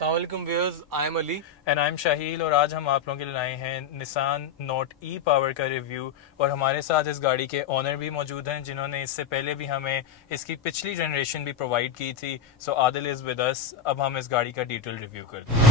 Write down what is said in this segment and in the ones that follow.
अस्सलामुअलैकुम viewers, I am Ali and I am Shahil और आज हम आप लोगों के लिए लाए हैं निसान नोट ई पावर का रिव्यू। और हमारे साथ इस गाड़ी के ओनर भी मौजूद हैं जिन्होंने इससे पहले भी हमें इसकी पिछली जनरेशन भी प्रोवाइड की थी। सो आदिल इज़ विद अस। अब हम इस गाड़ी का डिटेल रिव्यू करते हैं।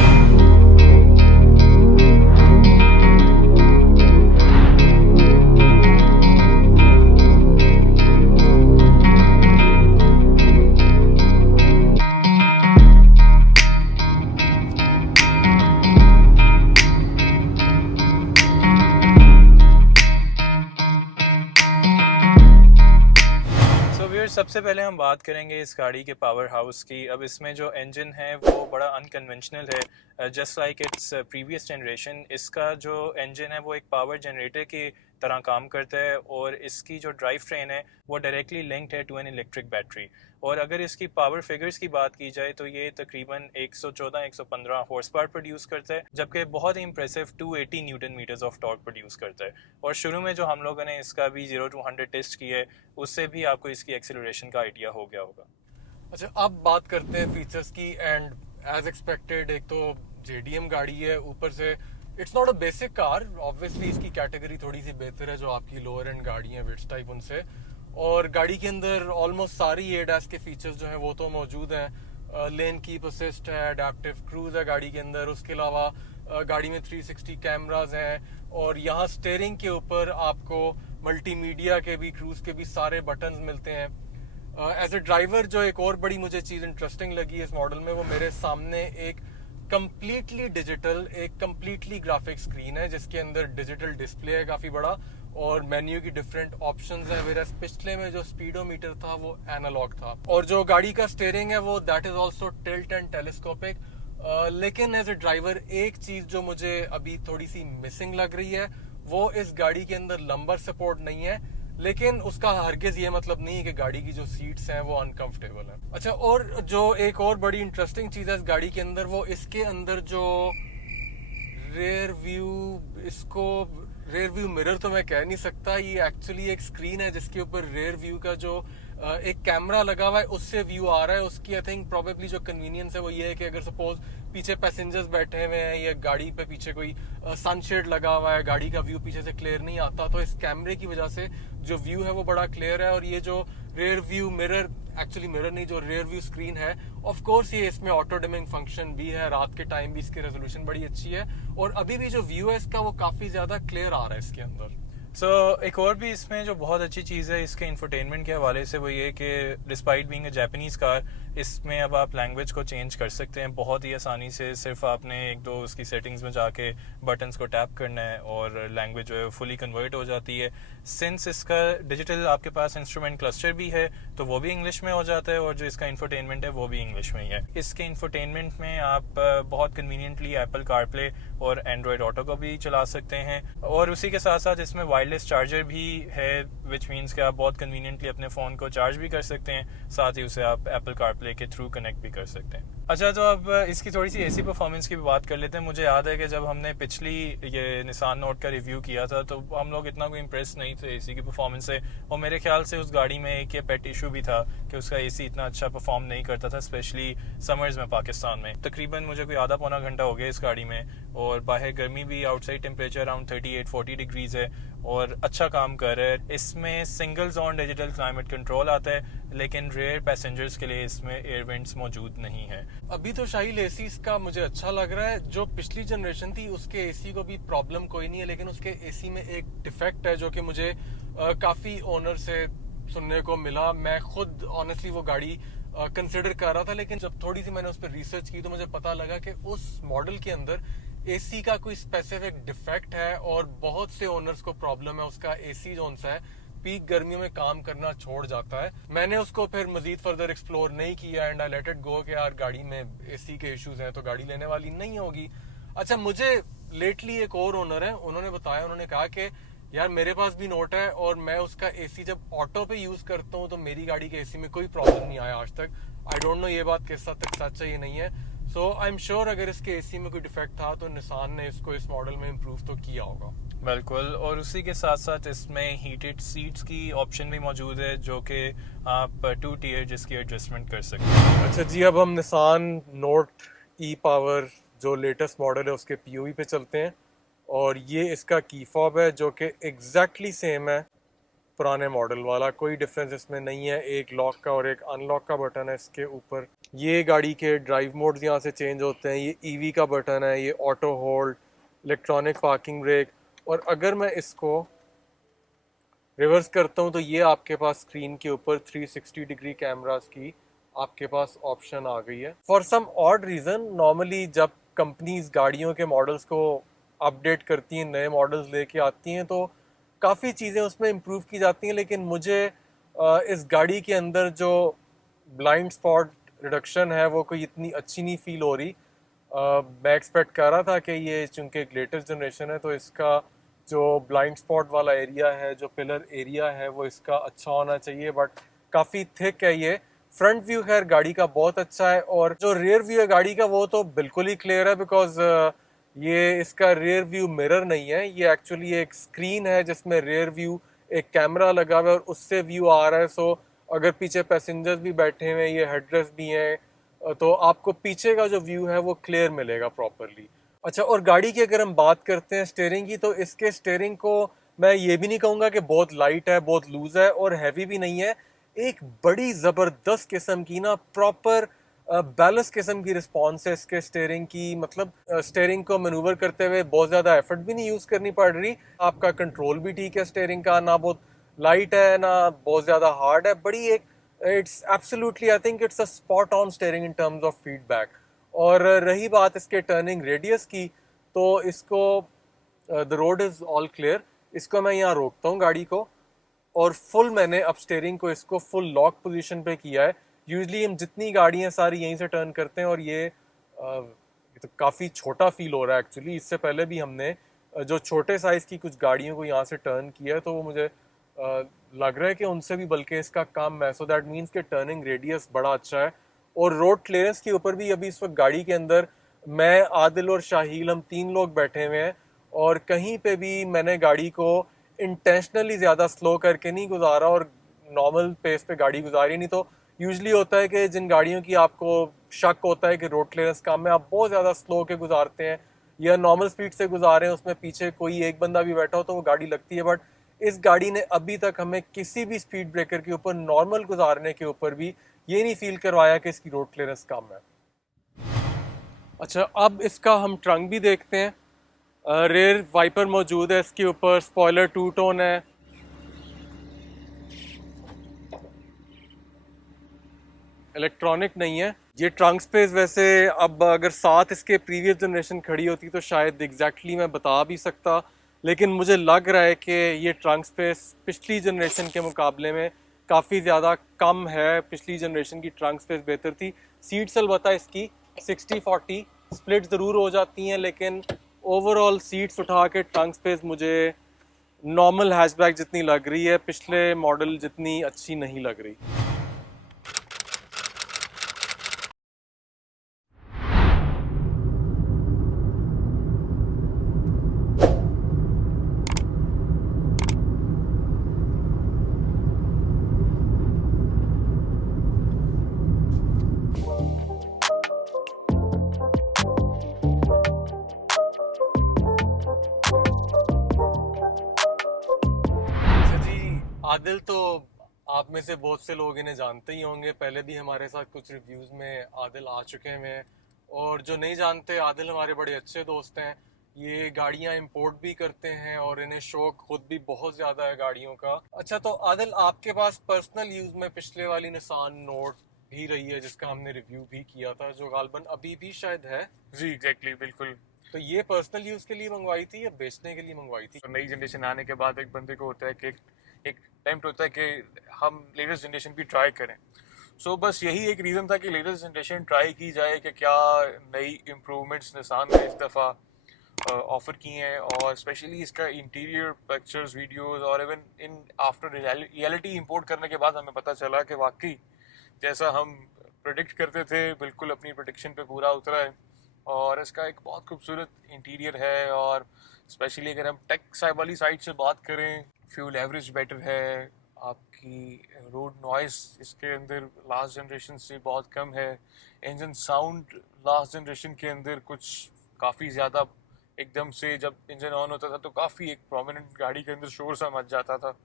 सबसे पहले हम बात करेंगे इस गाड़ी के पावर हाउस की। अब इसमें जो इंजन है वो बड़ा अनकन्वेंशनल है, just like its previous generation. इसका जो इंजन है वो एक पावर जनरेटर की तरह काम करता है और इसकी जो ड्राइव ट्रेन है वो डायरेक्टली लिंक्ड है टू एन इलेक्ट्रिक बैटरी। और अगर इसकी पावर फिगर्स की बात की जाए तो ये तकरीबन 114-115 हॉर्स पावर प्रोड्यूस करता है, जबकि बहुत ही impressive 280 newton meters of torque produce करता है। और शुरू में जो हम लोगों ने इसका भी 0-100 टेस्ट किया है उससे भी आपको इसकी एक्सेलरेशन का आइडिया हो गया होगा। अच्छा, अब बात करते हैं फीचर्स की। एंड एज एक्सपेक्टेड एक तो जेडीएम गाड़ी है, ऊपर से it's not a basic car. Obviously इसकी कैटेगरी थोड़ी सी बेहतर है जो आपकी लोअर एंड गाड़ी है विट्स टाइप उनसे। और गाड़ी के अंदर ऑलमोस्ट सारी एडास के फीचर्स जो हैं वो तो मौजूद हैं। लेन कीप असिस्ट है, अडेप्टिव क्रूज है गाड़ी के अंदर। उसके अलावा गाड़ी में 360 कैमराज हैं और यहाँ स्टेयरिंग के ऊपर आपको मल्टीमीडिया के भी, क्रूज के भी सारे बटन्स मिलते हैं। एज ए ड्राइवर जो एक और बड़ी मुझे चीज़ इंटरेस्टिंग लगी इस मॉडल में, वो मेरे सामने एक कम्प्लीटली डिजिटल, एक कम्प्लीटली ग्राफिक स्क्रीन है जिसके अंदर डिजिटल डिस्प्ले है काफ़ी बड़ा और मेन्यू की डिफरेंट ऑप्शंस हैं। वेरस पिछले में जो स्पीडोमीटर था वो एनालॉग था। और जो गाड़ी का स्टीयरिंग है वो that is also tilt and telescopic. लेकिन एज ए ड्राइवर एक चीज़ जो मुझे अभी थोड़ी सी मिसिंग लग रही है वो इस गाड़ी के अंदर लंबर सपोर्ट नहीं है, लेकिन उसका हरगिज ये मतलब नहीं है कि गाड़ी की जो सीट्स हैं वो अनकंफर्टेबल हैं। अच्छा, और जो एक और बड़ी इंटरेस्टिंग चीज़ है इस गाड़ी के अंदर, वो इसके अंदर जो रेयर व्यू, इसको रेयर व्यू मिरर तो मैं कह नहीं सकता, ये एक्चुअली एक स्क्रीन है जिसके ऊपर रेयर व्यू का जो एक कैमरा लगा हुआ है उससे व्यू आ रहा है। उसकी आई थिंक प्रोबेबली जो कन्वीनियंस है वो ये है कि अगर सपोज पीछे पैसेंजर्स बैठे हुए हैं या गाड़ी पे पीछे कोई सनशेड लगा हुआ है, गाड़ी का व्यू पीछे से क्लियर नहीं आता, तो इस कैमरे की वजह से जो व्यू है वो बड़ा क्लियर है। और ये जो rear view mirror, actually mirror नहीं, जो रेयर व्यू स्क्रीन है, ऑफ कोर्स ये इसमें ऑटो डिमिंग फंक्शन भी है। रात के टाइम भी इसकी रेजोल्यूशन बड़ी अच्छी है और अभी भी जो व्यू है इसका वो काफी ज्यादा क्लियर आ रहा है इसके अंदर। एक और भी इसमें जो बहुत अच्छी चीज़ है इसके इंफोटेनमेंट के हवाले से वो ये कि despite being a Japanese car, इसमें अब आप लैंग्वेज को चेंज कर सकते हैं बहुत ही आसानी से। सिर्फ आपने एक दो उसकी सेटिंग्स में जाके बटन्स को टैप करना है और लैंग्वेज जो है फुली कन्वर्ट हो जाती है। सिंस इसका डिजिटल आपके पास इंस्ट्रूमेंट क्लस्टर भी है तो वो भी इंग्लिश में हो जाता है और जो इसका इंफोटेनमेंट है वो भी इंग्लिश में ही है। इसके इंफोटेनमेंट में आप बहुत कन्वीनियंटली एप्पल कारप्ले और एंड्रॉयड ऑटो को भी चला सकते हैं और उसी के साथ साथ इसमें वायरलेस चार्जर भी है, विच मीन्स कि आप बहुत कन्वीनियंटली अपने फ़ोन को चार्ज भी कर सकते हैं, साथ ही उसे आप एप्पल कारप्ले के थ्रू कनेक्ट भी कर सकते हैं। अच्छा, तो अब इसकी थोड़ी सी एसी परफॉर्मेंस की भी बात कर लेते हैं। मुझे याद है कि जब हमने पिछली ये निसान नोट का रिव्यू किया था तो हम लोग इतना कोई इम्प्रेस नहीं थे एसी की परफॉर्मेंस से, और मेरे ख्याल से उस गाड़ी में एक ये पेट इशू भी था कि उसका एसी इतना अच्छा परफॉर्म नहीं करता था, स्पेशली समर्स में पाकिस्तान में। तकरीबन मुझे कोई आधा पौना घंटा हो गया इस गाड़ी में और बाहर गर्मी भी, आउटसाइड टेम्परेचर अराउंड 38-40 डिग्रीज है और अच्छा काम कर रहा है। इसमें single zone digital climate control आता है लेकिन रेयर पैसेंजर्स के लिए इसमें एयर वेंट्स मौजूद नहीं है। अभी तो शाही एसी इसका मुझे अच्छा लग रहा है। जो पिछली जनरेशन थी उसके एसी को भी प्रॉब्लम कोई नहीं है, लेकिन उसके एसी में एक डिफेक्ट है जो कि मुझे काफी ओनर से सुनने को मिला। मैं खुद ऑनेस्टली वो गाड़ी कंसिडर कर रहा था, लेकिन जब थोड़ी सी मैंने उस पर रिसर्च की तो मुझे पता लगा कि उस मॉडल के अंदर एसी का कोई स्पेसिफिक डिफेक्ट है और बहुत से ओनर्स को प्रॉब्लम है। उसका एसी जो सा है पीक गर्मियों में काम करना छोड़ जाता है। मैंने उसको फिर मजीद फर्दर एक्सप्लोर नहीं किया and I let it go कि यार गाड़ी में एसी के इश्यूज हैं तो गाड़ी लेने वाली नहीं होगी। अच्छा, मुझे लेटली एक और ओनर है, उन्होंने बताया, उन्होंने कहा कि यार मेरे पास भी नोट है और मैं उसका एसी जब ऑटो पे यूज करता हूँ तो मेरी गाड़ी के एसी में कोई प्रॉब्लम नहीं आया आज तक। आई डोंट नो ये बात किस हद तक सच है, ये नहीं है। सो आई एम श्योर अगर इसके एसी में कोई डिफेक्ट था तो निसान ने इसको इस मॉडल में इम्प्रूव तो किया होगा। बिल्कुल, और उसी के साथ साथ इसमें हीटेड सीट्स की ऑप्शन भी मौजूद है जो कि आप 2 टियर जिसकी एडजस्टमेंट कर सकते हैं। अच्छा जी, अब हम निसान नोट ई पावर जो लेटेस्ट मॉडल है उसके पीओवी पे चलते हैं। और ये इसका की फॉब है जो कि एग्जैक्टली सेम है पुराने मॉडल वाला, कोई डिफरेंस इसमें नहीं है। एक लॉक का और एक अनलॉक का बटन है इसके ऊपर। ये गाड़ी के ड्राइव मोड्स यहाँ से चेंज होते हैं। ये ईवी का बटन है, ये auto hold, electronic parking brake. और अगर मैं इसको रिवर्स करता हूँ तो ये आपके पास स्क्रीन के ऊपर 360 डिग्री कैमरास की आपके पास ऑप्शन आ गई है। For some odd reason normally जब कंपनीज गाड़ियों के मॉडल्स को अपडेट करती हैं, नए मॉडल्स लेके आती हैं, तो काफ़ी चीज़ें उसमें इम्प्रूव की जाती हैं। लेकिन मुझे इस गाड़ी के अंदर जो ब्लाइंड स्पॉट रिडक्शन है वो कोई इतनी अच्छी नहीं फील हो रही। मैं एक्सपेक्ट कर रहा था कि ये चूंकि एक लेटेस्ट जनरेशन है तो इसका जो ब्लाइंड स्पॉट वाला एरिया है, जो पिलर एरिया है, वो इसका अच्छा होना चाहिए, बट काफ़ी थिक है ये। फ्रंट व्यू खैर गाड़ी का बहुत अच्छा है, और जो रियर व्यू है गाड़ी का वो तो बिल्कुल ही क्लियर है, बिकॉज ये इसका रियर व्यू मिरर नहीं है, ये एक्चुअली एक स्क्रीन है जिसमें रियर व्यू एक कैमरा लगा हुआ है और उससे व्यू आ रहा है। सो अगर पीछे पैसेंजर्स भी बैठे हुए हैं, ये हेडरेस्ट भी हैं, तो आपको पीछे का जो व्यू है वो क्लियर मिलेगा प्रॉपरली। अच्छा, और गाड़ी की अगर हम बात करते हैं स्टेयरिंग की, तो इसके स्टेयरिंग को मैं ये भी नहीं कहूँगा कि बहुत लाइट है, बहुत लूज है और हैवी भी नहीं है। एक बड़ी ज़बरदस्त किस्म की ना प्रॉपर बैलेंस किस्म की रिस्पॉन्स है इसके स्टेयरिंग की। मतलब स्टेयरिंग को मैनूवर करते हुए बहुत ज़्यादा एफर्ट भी नहीं यूज़ करनी पड़ रही। आपका कंट्रोल भी ठीक है स्टेयरिंग का, ना बहुत लाइट है ना बहुत ज़्यादा हार्ड है। बड़ी एक it's absolutely, I think it's a spot on steering in terms of feedback. और रही बात इसके टर्निंग रेडियस की, तो इसको the road is all clear. इसको मैं यहाँ रोकता हूँ गाड़ी को, और फुल मैंने अब स्टेयरिंग को इसको फुल लॉक पोजीशन पे किया है। यूजली हम जितनी गाड़ियाँ सारी यहीं से टर्न करते हैं, और ये तो काफ़ी छोटा फील हो रहा है एक्चुअली। इससे पहले भी हमने जो छोटे साइज़ की कुछ गाड़ियों को यहाँ से टर्न किया है, तो वो मुझे लग रहा है कि उनसे भी बल्कि इसका कम है। सो दैट मीन्स कि टर्निंग रेडियस बड़ा अच्छा है। और रोड क्लियरेंस के ऊपर भी अभी इस वक्त गाड़ी के अंदर मैं, आदिल और शाहील, हम 3 लोग बैठे हुए हैं, और कहीं पे भी मैंने गाड़ी को इंटेंशनली ज़्यादा स्लो करके नहीं गुजारा और नॉर्मल पेस पे गाड़ी गुजारी। नहीं तो यूजली होता है कि जिन गाड़ियों की आपको शक होता है कि रोड क्लियरेंस कम है, आप बहुत ज़्यादा स्लो के गुजारते हैं या नॉर्मल स्पीड से गुजारे हैं, उसमें पीछे कोई एक बंदा भी बैठा हो तो वो गाड़ी लगती है। बट इस गाड़ी ने अभी तक हमें किसी भी स्पीड ब्रेकर के ऊपर नॉर्मल गुजारने के ऊपर भी ये नहीं फील करवाया कि इसकी रोड क्लियरेंस कम है। अच्छा, अब इसका हम ट्रंक भी देखते हैं। रेयर वाइपर मौजूद है इसके ऊपर, स्पॉयलर 2 टोन है। इलेक्ट्रॉनिक नहीं है ये ट्रंक स्पेस। वैसे अब अगर साथ इसके प्रीवियस जनरेशन खड़ी होती तो शायद एग्जैक्टली मैं बता भी सकता, लेकिन मुझे लग रहा है कि ये ट्रंक स्पेस पिछली जनरेशन के मुकाबले में काफ़ी ज़्यादा कम है। पिछली जनरेशन की ट्रंक स्पेस बेहतर थी। सीट्स अलबत्ता इसकी 60-40 स्प्लिट ज़रूर हो जाती हैं, लेकिन ओवरऑल सीट्स उठा के ट्रंक स्पेस मुझे नॉर्मल हैचबैक जितनी लग रही है, पिछले मॉडल जितनी अच्छी नहीं लग रही। आदिल तो आप में से बहुत से लोग इन्हें जानते ही होंगे, पहले भी हमारे साथ कुछ रिव्यूज़ में आदिल आ चुके हैं। और जो नहीं जानते, आदिल हमारे बड़े अच्छे दोस्त हैं। ये गाड़ियां इंपोर्ट भी करते हैं और इन्हें शौक खुद भी बहुत ज़्यादा है गाड़ियों का। अच्छा, तो आदिल आपके पास पर्सनल यूज़ में पिछले वाली निसान नोट भी रही है जिसका हमने रिव्यू भी किया था, जो गालबन अभी भी शायद है। जी एग्जैक्टली, बिल्कुल। तो ये पर्सनल यूज़ के लिए मंगवाई थी या बेचने के लिए मंगवाई थी? तो नई जनरेशन आने के बाद एक बंदे को होता है कि एक टेम्प्ट होता है कि हम लेटेस्ट जनरेशन भी ट्राई करें। सो बस यही एक रीज़न था कि लेटेस्ट जनरेशन ट्राई की जाए कि क्या नई इम्प्रूवमेंट्स निसान ने इस दफ़ा ऑफ़र की हैं, और स्पेशली इसका इंटीरियर पिक्चर्स, वीडियोस, और even in after reality import करने के बाद हमें पता चला कि वाकई जैसा हम प्रेडिक्ट करते थे बिल्कुल अपनी प्रेडिक्शन पे पूरा उतरा है। और इसका एक बहुत खूबसूरत इंटीरियर है, और स्पेशली अगर हम टेक साइड वाली साइड से बात करें, फ्यूल एवरेज बेटर है, आपकी रोड नॉइस इसके अंदर लास्ट जनरेशन से बहुत कम है। इंजन साउंड लास्ट जनरेशन के अंदर कुछ काफ़ी ज़्यादा, एकदम से जब इंजन ऑन होता था तो काफ़ी एक प्रोमिनेंट गाड़ी के अंदर शोर सा मच जाता था।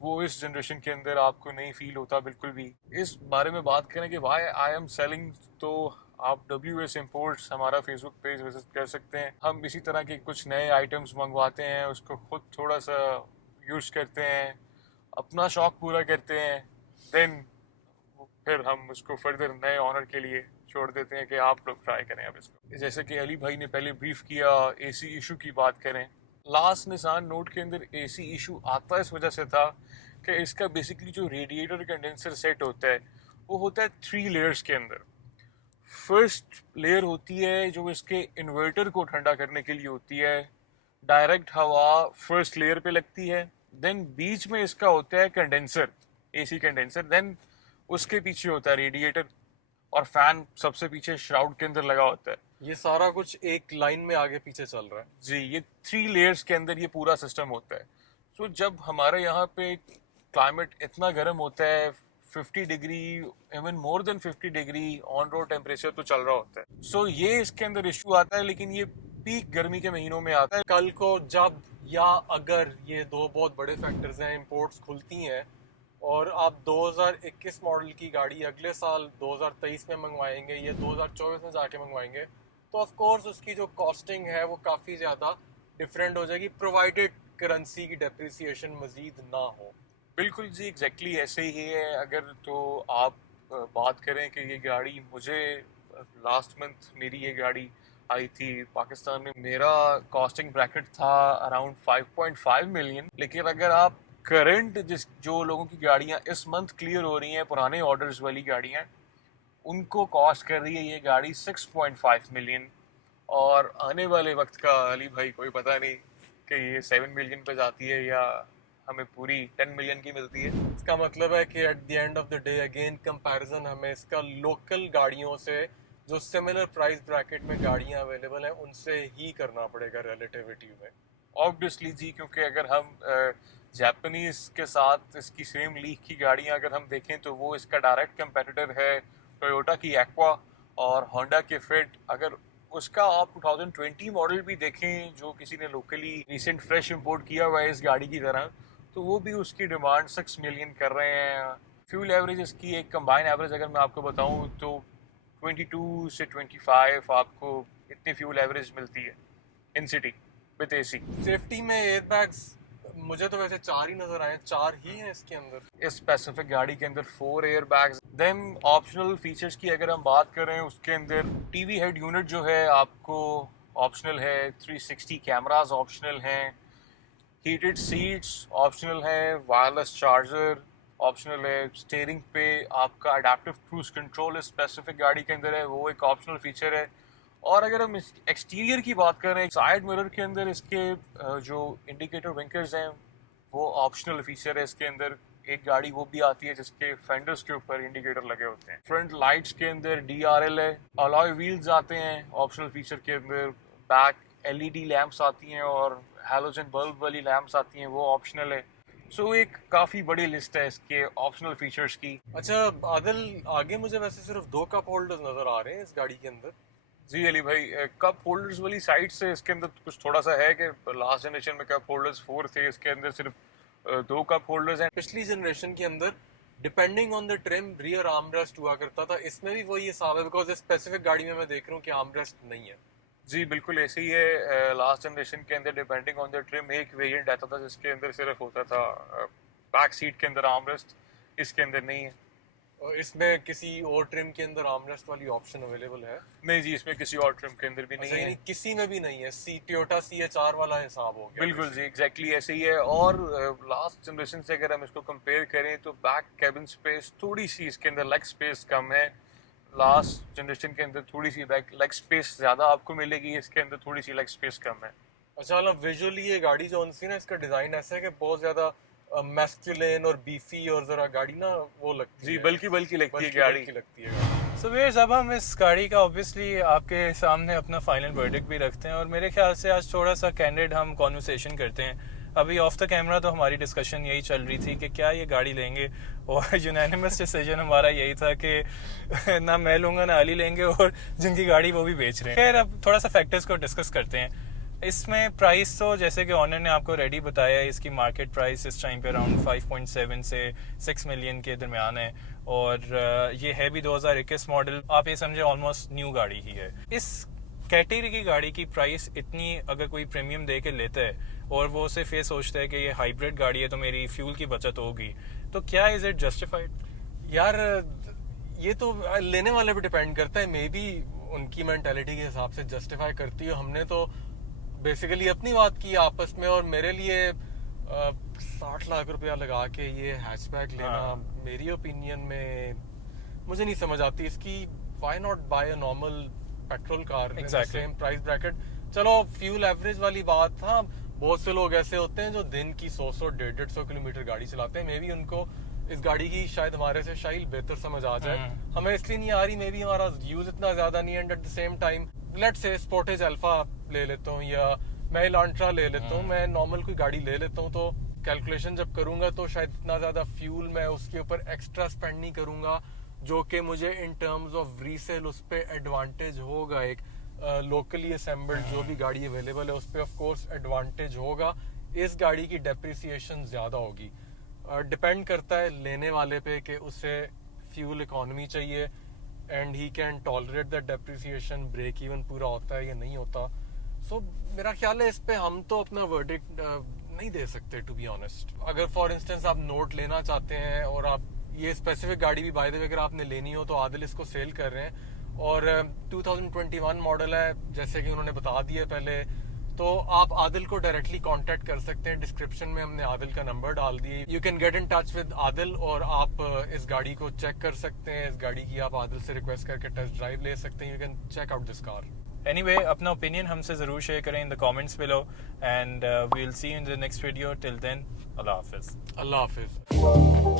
वो इस जनरेशन के अंदर आपको नहीं फील होता बिल्कुल भी। इस बारे में बात करें कि वाई आई एम सेलिंग, तो आप WS Imports हमारा फेसबुक पेज विजिट कर सकते हैं। हम इसी तरह के कुछ नए आइटम्स मंगवाते हैं, उसको खुद थोड़ा सा यूज़ करते हैं, अपना शौक पूरा करते हैं, देन फिर हम उसको फर्दर नए ऑनर के लिए छोड़ देते हैं कि आप लोग ट्राई करें अब इसको। जैसे कि अली भाई ने पहले ब्रीफ किया, AC इशू की बात करें। लास्ट निसान नोट के अंदर AC इशू आता इस वजह से था कि इसका बेसिकली जो रेडिएटर कंडेंसर सेट होता है वो होता है 3 लेयर्स के अंदर। फर्स्ट लेयर होती है जो इसके इन्वर्टर को ठंडा करने के लिए होती है, डायरेक्ट हवा फर्स्ट लेयर पे लगती है। देन बीच में इसका होता है कंडेंसर, AC कंडेंसर। देन उसके पीछे होता है रेडिएटर, और फैन सबसे पीछे श्राउड के अंदर लगा होता है। ये सारा कुछ एक लाइन में आगे पीछे चल रहा है। जी, ये 3 लेयर्स के अंदर ये पूरा सिस्टम होता है। सो जब हमारे यहाँ पे क्लाइमेट इतना गर्म होता है, 50 degree, even more than 50 degree on road temperature तो चल रहा होता है। सो ये इसके अंदर इशू आता है, लेकिन ये पीक गर्मी के महीनों में आता है। कल को जब या अगर ये दो बहुत बड़े फैक्टर्स हैं, इंपोर्ट्स खुलती हैं और आप 2021 मॉडल की गाड़ी अगले साल 2023 में मंगवाएंगे या 2024 में जाके मंगवाएंगे, तो ऑफ कोर्स उसकी जो कॉस्टिंग है वो काफ़ी ज़्यादा डिफरेंट हो जाएगी, प्रोवाइडेड करेंसी की डेप्रिसिएशन मजीद ना हो। बिल्कुल जी, एग्जैक्टली ऐसे ही है। अगर तो आप बात करें कि ये गाड़ी मुझे लास्ट मंथ मेरी ये गाड़ी आई थी पाकिस्तान में, मेरा कॉस्टिंग ब्रैकेट था अराउंड 5.5 मिलियन। लेकिन अगर आप करंट जो लोगों की गाड़ियां इस मंथ क्लियर हो रही हैं, पुराने ऑर्डर्स वाली गाड़ियां, उनको कॉस्ट कर रही है ये गाड़ी 6.5 मिलियन। और आने वाले वक्त का अली भाई कोई पता नहीं कि ये 7 मिलियन पे जाती है या हमें पूरी 10 मिलियन की मिलती है। इसका मतलब है कि at the end of the day again comparison हमें इसका लोकल गाड़ियों से, जो सिमिलर प्राइस ब्रैकेट में गाड़ियां अवेलेबल हैं, उनसे ही करना पड़ेगा रिलेटिविटी में। ऑब्वियसली जी, क्योंकि अगर हम जापानीज के साथ इसकी सेम लीग की गाड़ियां अगर हम देखें तो वो इसका डायरेक्ट कंपेटिटर है टोयोटा की एक्वा और होंडा के फिट। अगर उसका आप 2020 मॉडल भी देखें जो किसी ने लोकली रिसेंट फ्रेश इंपोर्ट किया हुआ है इस गाड़ी की तरह, तो वो भी उसकी डिमांड 6 मिलियन कर रहे हैं। फ्यूल एवरेज इसकी एक कंबाइन एवरेज अगर मैं आपको बताऊं तो 22 से 25 आपको इतनी फ्यूल एवरेज मिलती है इन सिटी विद AC। सेफ्टी में एयरबैग्स मुझे तो वैसे 4 ही नजर आए, 4 ही हैं इसके अंदर। इस स्पेसिफिक गाड़ी के अंदर 4 air bags. Then optional features की अगर हम बात करें, उसके अंदर टीवी हेड यूनिट जो है आपको ऑप्शनल है, 360 कैमरास ऑप्शनल हैं, हीटेड सीट्स ऑप्शनल है, वायरलेस चार्जर ऑप्शनल है, स्टीयरिंग पे आपका अडेप्टिव क्रूज कंट्रोल इस स्पेसिफिक गाड़ी के अंदर है, वो एक ऑप्शनल फीचर है। और अगर हम एक्सटीरियर की बात करें, साइड मिरर के अंदर इसके जो इंडिकेटर विंकर्स हैं वो ऑप्शनल फीचर है इसके अंदर। एक गाड़ी वो भी आती है जिसके फेंडर्स के ऊपर इंडिकेटर लगे होते हैं। फ्रंट लाइट्स के अंदर DRL है, अलॉय व्हील्स आते हैं ऑप्शनल फीचर के अंदर, बैक LED लैंप्स आती हैं और हैलोजन बल्ब वाली लैंप्स आती हैं, वो ऑप्शनल है। सो एक काफ़ी बड़ी लिस्ट है इसके ऑप्शनल फीचर्स की। अच्छा आदिल, आगे मुझे वैसे सिर्फ 2 कप होल्डर्स नजर आ रहे हैं इस गाड़ी के अंदर। जी अली भाई, कप होल्डर्स वाली साइड से इसके अंदर कुछ थोड़ा सा है कि लास्ट जनरेशन में कप होल्डर्स 4 थे, इसके अंदर सिर्फ 2 कप होल्डर्स हैं। पिछली जनरेशन के अंदर depending on the trim rear armrest हुआ करता था, इसमें भी वही हिसाब है, बिकॉज इस स्पेसिफिक गाड़ी में मैं देख रहा हूँ कि आर्मरेस्ट नहीं है। जी बिल्कुल ऐसे ही है। लास्ट जनरेशन के अंदर डिपेंडिंग ऑन द ट्रिम एक वेरिएंट आता था जिसके अंदर सिर्फ होता था बैक सीट के अंदर आर्मरेस्ट, इसके अंदर नहीं है। और इसमें किसी और ट्रिम के अंदर आर्मरेस्ट वाली ऑप्शन अवेलेबल है? नहीं जी, इसमें किसी और ट्रिम के अंदर भी नहीं है। किसी में भी नहीं है, टोयोटा CHR वाला हिसाब हो गया। बिल्कुल जी, एग्जैक्टली ऐसे ही है। और लास्ट जनरेशन से अगर हम इसको कंपेयर करें तो बैक कैबिन स्पेस थोड़ी सी इसके अंदर लेग स्पेस कम है। लास्ट जनरेशन के अंदर थोड़ी सी लेग स्पेस ज़्यादा आपको मिलेगी, इसके अंदर थोड़ी सी लेग स्पेस कम है। अच्छा, मतलब विजुअली ये गाड़ी जो सी ना, इसका डिज़ाइन ऐसा है कि बहुत ज़्यादा मैस्कुलिन और बीफी और जरा गाड़ी ना वो लगती जी है, बल्कि लगती है गाड़ी। लगती है। सो व्यूअर्स, अब हम इस गाड़ी का ऑब्वियसली आपके सामने अपना फाइनल वर्डिक्ट भी रखते हैं और मेरे ख्याल से आज थोड़ा सा कैंडिड हम कॉन्वर्सेशन करते हैं। अभी ऑफ द कैमरा तो हमारी डिस्कशन यही चल रही थी कि क्या ये गाड़ी लेंगे, और यूनानिमस डिसीजन हमारा यही था कि ना मैं लूंगा ना अली लेंगे, और जिनकी गाड़ी वो भी बेच रहे हैं। खैर अब थोड़ा सा फैक्टर्स को डिस्कस करते हैं। इसमें प्राइस तो जैसे कि ऑनर ने आपको रेडी बताया, इसकी मार्केट प्राइस इस टाइम पे अराउंड 5.7 से 6 मिलियन के दरमियान है, और ये है भी 2021 मॉडल। आप ये समझे ऑलमोस्ट न्यू गाड़ी ही है। इस कैटेगरी की गाड़ी की प्राइस इतनी अगर कोई प्रीमियम दे के लेता है और वो सिर्फ ये सोचता है कि ये हाइब्रिड गाड़ी है तो मेरी फ्यूल की बचत होगी, तो क्या इज इट जस्टिफाइड? यार ये तो लेने वाले पे डिपेंड करता है, मे बी उनकी मेंटालिटी के हिसाब से जस्टिफाई करती है। हमने तो बेसिकली अपनी बात की आपस में, और मेरे लिए 60 लाख रुपया लगा के ये हैचबैक लेना मेरी ओपिनियन में मुझे नहीं समझ आती। इसकी why not buy a normal petrol car in the same price bracket. चलो फ्यूल एवरेज वाली बात, हाँ बहुत से लोग ऐसे होते हैं जो दिन की 100-150 किलोमीटर गाड़ी चलाते हैं, मे बी उनको इस गाड़ी की शायद हमारे से शायद बेहतर समझ आ जाए। हमें इसलिए नहीं आ रही, मे बी हमारा यूज इतना ज्यादा नहीं है, and at the same time let's say Sportage alpha ले लेता हूँ या मैं इलांट्रा ले लेता हूँ, मैं नॉर्मल कोई गाड़ी ले लेता हूँ, तो कैलकुलेशन जब करूंगा तो शायद इतना ज्यादा फ्यूल मैं उसके ऊपर एक्स्ट्रा स्पेंड नहीं करूंगा, जो कि मुझे इन टर्म्स ऑफ रीसेल उस पर एडवांटेज होगा। एक लोकली असेंबल्ड जो भी गाड़ी अवेलेबल है उस पर ऑफ कोर्स एडवांटेज होगा। इस गाड़ी की डेप्रिसिएशन ज्यादा होगी। डिपेंड करता है लेने वाले पे कि उसे फ्यूल इकोनॉमी चाहिए and he can tolerate the depreciation, break even पूरा होता है या नहीं होता। सो मेरा ख्याल है इस पे हम तो अपना वर्डिक्ट नहीं दे सकते टू बी ऑनेस्ट। अगर फॉर इंस्टेंस आप नोट लेना चाहते हैं और आप ये स्पेसिफिक गाड़ी भी बाय द वे अगर आपने लेनी हो तो आदिल इसको सेल कर रहे हैं, और 2021 मॉडल है जैसे कि उन्होंने बता दिया पहले, तो आप आदिल को डायरेक्टली कांटेक्ट कर सकते हैं। डिस्क्रिप्शन में हमने आदिल का नंबर डाल दिए, you can get in touch with Adil और आप इस गाड़ी को चेक कर सकते हैं। इस गाड़ी की आप आदिल से रिक्वेस्ट करके टेस्ट ड्राइव ले सकते हैं। You can check out this car. Anyway, अपना ओपिनियन हमसे ज़रूर शेयर करें in the comments below, and we will see you in the next video. Till then, अल्लाह हाफिज़। अल्लाह हाफिज़।